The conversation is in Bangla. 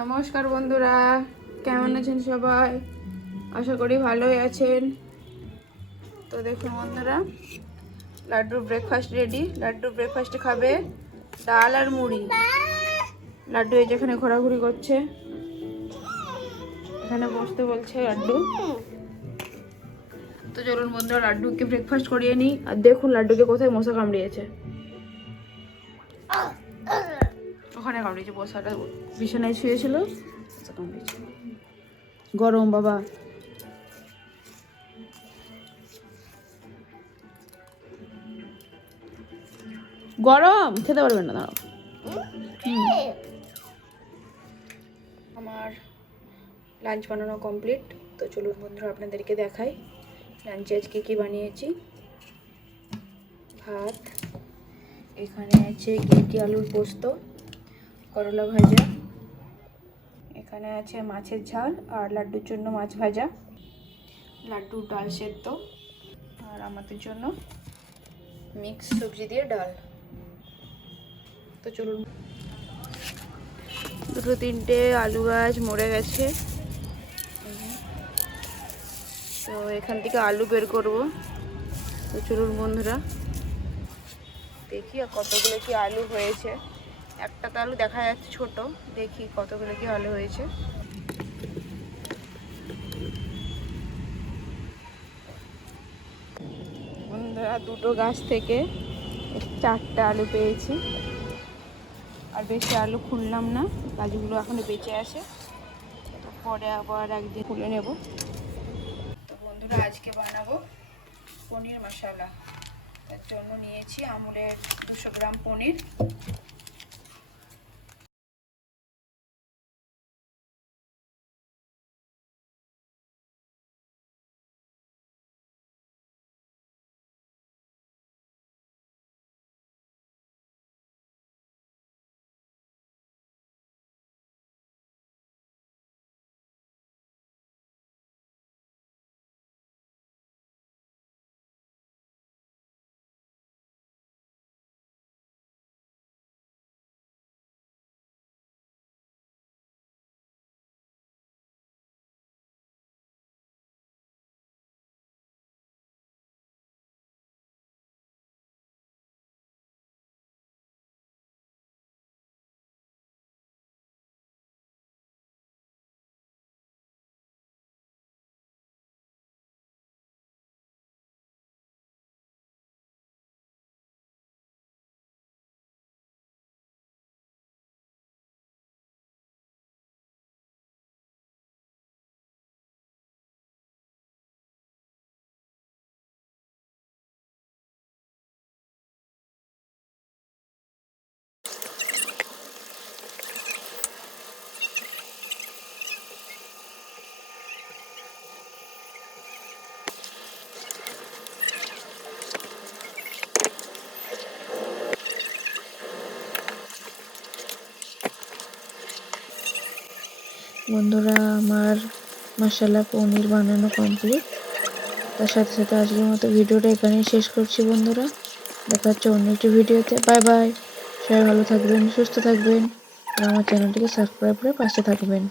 নমস্কার বন্ধুরা, কেমন আছেন সবাই? আশা করি ভালোই আছেন। তো দেখুন বন্ধুরা, লাড্ডুর ব্রেকফাস্ট রেডি। লাড্ডু ব্রেকফাস্টে খাবে ডাল আর মুড়ি। লাড্ডু এই যেখানে ঘোরাঘুরি করছে, এখানে বসতে বলছে লাড্ডু। তো চলুন বন্ধুরা, লাড্ডুকে ব্রেকফাস্ট করিয়ে নিই। আর দেখুন লাড্ডুকে কোথায় মশা কামড়িয়েছে, ওখানে কামড়িয়েছে। বসাটা বিছানায় শুয়েছিল, মশা কামড়িয়েছে। গরম বাবা, গরম, খেতে পারবেন না। দাঁড়াও, আমার লাঞ্চ বানানো কমপ্লিট। তো চলুন বন্ধুরা, আপনাদেরকে দেখাই লাঞ্চে আজকে কী বানিয়েছি। ভাত, এখানে আছে গিলকি আলুর পোস্ত, করলা ভাজা, এখানে আছে মাছের ঝাল, আর লাড্ডুর জন্য মাছ ভাজা, লাড্ডুর ডাল সেদ্ধ, আর আমাদের জন্য মিক্স সবজি দিয়ে ডাল। তো চলুন, দুটো তিনটে আলু গাছ মরে গেছে, তো এখান থেকে আলু বের করব। তো চলুন বন্ধুরা, দেখি কতগুলো কি আলু হয়েছে। একটা তো আলু দেখা যাচ্ছে ছোট, দেখি কতগুলো কি আলু হয়েছে। বন্ধুরা, দুটো গাছ থেকে 4টা আলু পেয়েছি, আর বেশি আলু খুললাম না, গাছগুলো এখনো বেঁচে আছে। তো পরে আবার একদিন খুলে নেব। তো বন্ধুরা, আজকে বানাবো পনির মশলা। তার জন্য নিয়েছি আমুলের 200 গ্রাম পনির। বন্ধুরা, আমার মশলা পনির বানানো কমপ্লিট। তার সাথে সাথে আজকের মতো ভিডিওটা এখানেই শেষ করছি বন্ধুরা। দেখা হচ্ছে অন্য একটি ভিডিওতে। Bye bye. সবাই ভালো থাকবেন, সুস্থ থাকবেন, আর আমার চ্যানেলটিকে সাবস্ক্রাইব করে পাশে থাকবেন।